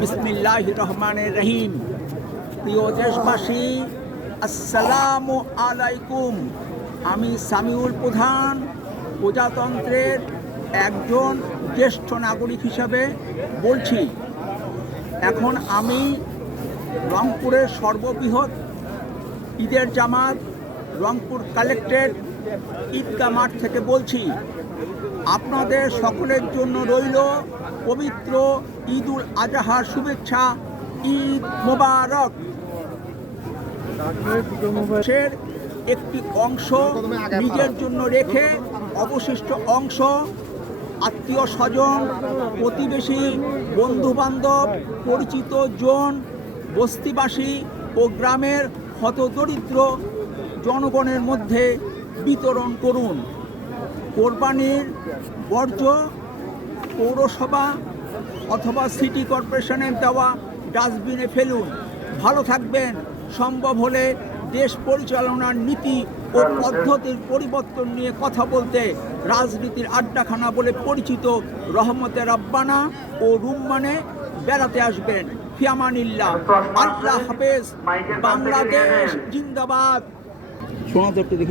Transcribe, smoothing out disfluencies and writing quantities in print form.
বিসমিল্লাহির রহমানির রহিম। প্রিয় দেশবাসী, আসসালামু আলাইকুম। আমি সামিউল প্রধান, প্রজাতন্ত্রের একজন জ্যেষ্ঠ নাগরিক হিসাবে বলছি। এখন আমি রংপুরের সর্ববৃহৎ ঈদের জামাত রংপুর কালেক্টরেট ঈদগাহ মাঠ থেকে বলছি। আপনাদের সকলের জন্য রইল পবিত্র ঈদ উল আজহার শুভেচ্ছা। ঈদ মোবারক। একটি অংশ নিজের জন্য রেখে অবশিষ্ট অংশ আত্মীয় স্বজন, প্রতিবেশী, বন্ধুবান্ধব, পরিচিত জন, বস্তিবাসী ও গ্রামের হতদরিদ্র জনগণের মধ্যে বিতরণ করুন। কোরবানির বর্জ্য পৌরসভা অথবা সিটি কর্পোরেশনের দেওয়া ডাস্টবিনে ফেলুন। ভালো থাকবেন। সম্ভব হলে দেশ পরিচালনার নীতি ও পদ্ধতির পরিবর্তন নিয়ে কথা বলতে রাজনীতির আড্ডাখানা বলে পরিচিত রহমতে রাব্বানা ও রুম্মানে বেড়াতে আসবেন। ফিয়ামানিল্লাহ। আল্লাহ হাফেজ। বাংলাদেশ জিন্দাবাদ। শোনা তো একটু দেখি।